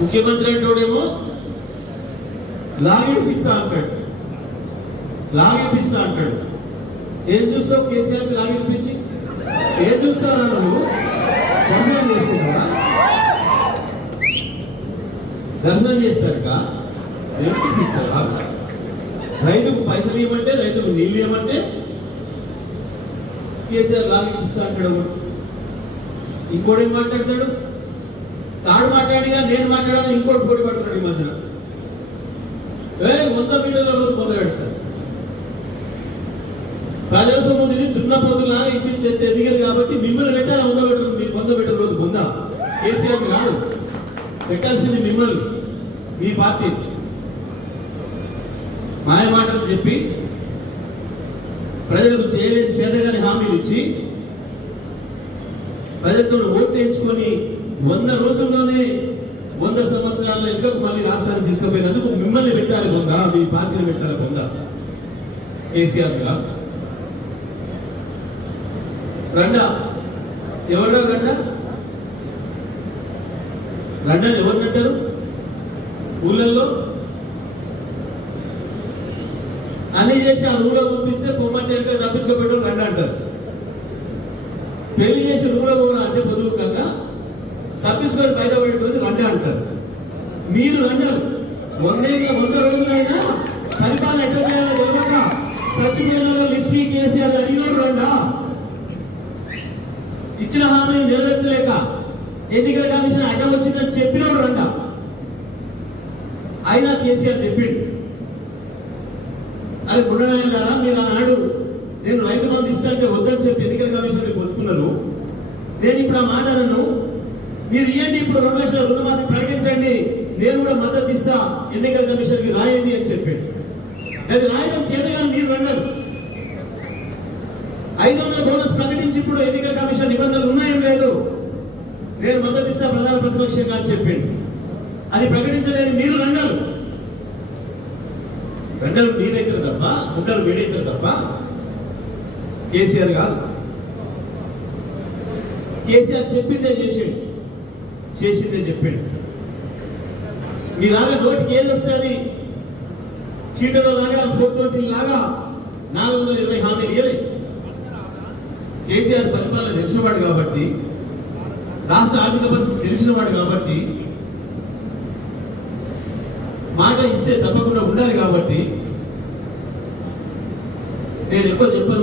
ముఖ్యమంత్రి అంటోడేమో లాగిపిస్తా అంటాడు, లాగిపిస్తా అంటాడు. ఏం చూస్తావు కేసీఆర్కి లాగిపించి? ఏం చూస్తారా నువ్వు? దర్శనం చేసుకుంటారా? దర్శనం చేస్తారక ఏమిస్తారా? రైతుకు పైసలు ఇవ్వమంటే, రైతుకు నీళ్ళు ఇవ్వమంటే కేసీఆర్ లాగిపిస్తా అంటాడు. ఇంకోటి ఏం మాట్లాడతాడు? తాడు మాట్లాడిగా నేను మాట్లాడాలని ఇంకోటి పోటీ పడుతున్నాడు. ఈ మధ్యన 100 మీటర్ల మొదలు పెడతారు. ప్రజాస్వామ్యం తిని దున్నపోతులా ఎదిగారు కాబట్టి మిమ్మల్ని పెట్టాలి. 100 మీటర్లు మీరు 100 మీటర్ల రోజు ముందా కేసీఆర్ కాదు పెట్టాల్సింది మిమ్మల్ని, మీ పార్టీ. మాయ మాటలు చెప్పి ప్రజలకు చేయలేని చేతగాని హామీలు ఇచ్చి ప్రజలతో ఓట్లు ఎంచుకొని 100 రోజుల్లోనే 100 సంవత్సరాల ఇంకా మళ్ళీ రాష్ట్రాన్ని తీసుకుపోయినందుకు మిమ్మల్ని పెట్టాలి కొంద, మీ పార్టీని పెట్టాలి కొంద. కేసీఆర్ గా రండా ఎవరు రండా రండా ఎవరినంటారు? ఊళ్ళల్లో అన్ని చేసి ఆ ఊళ్ళో పంపిస్తే పొమ్మంటే తప్పించుకోబెట్టడం రండా అంటారు. పెళ్లి చేసి ఊళ్ళో పోవడం అంటే పొదువు కాక తప్పించుకొని బయటపడేటువంటి రండా అంటారు. మీరు రండారు 100 రోజులైనా పరిపాలన ఎట్లా చేయాలో తెలియక చచ్చిపోయిన లిస్టీ కేసీఆర్ అడిగినాడు రండా. ఇచ్చిన హామీని నెరవేర్చలేక ఎన్నికల కమిషన్ అడ్డం వచ్చిందని చెప్పినాడు రండా. అయినా కేసీఆర్ చెప్పిండు, అది గుండెనాయన గారా మీరు ఆనాడు నేను రైతు బంధు ఇస్తానంటే వద్దని చెప్పి ఎన్నికల కమిషన్ ఒప్పుకున్నారు. నేను ఇప్పుడు ఆ మాట అన్నాను, మీరు ఇవ్వండి, ఇప్పుడు 2 లక్షల రుణమాఫీ ప్రకటించండి, నేను కూడా మద్దతు ఇస్తా, ఎన్నికల కమిషన్కి రాయండి అని చెప్పాడు. అది రాయడం చేతగాని మీరు అన్నారు. 500 బోనస్ ప్రకటించి ఇప్పుడు ఎన్నికల కమిషన్ నిబంధనలు ఉన్నాయేం లేదు, నేను మద్దతు ఇస్తా ప్రధాన ప్రతిపక్షంగా అని చెప్పాడు. అది ప్రకటించలేదు మీరు అన్నారు. రెండలు మీరైతారు తప్ప, ఉండలు వీడైతారు తప్ప కేసీఆర్ కాదు. కేసీఆర్ చెప్పిందే చేసాడు, చేసిందే చెప్పాడు. మీలాగా నోటికి ఏది వస్తుంది? చీటలో లాగా 420 లాగా 420 హామీలు ఇవ్వలేదు. కేసీఆర్ పరిపాలన తెలిసినవాడు కాబట్టి, రాష్ట్ర ఆర్థిక పరిస్థితి తెలిసినవాడు కాబట్టి, మాట ఇస్తే తప్పకుండా ఉండాలి కాబట్టి నేను ఎక్కువ చెప్పాను.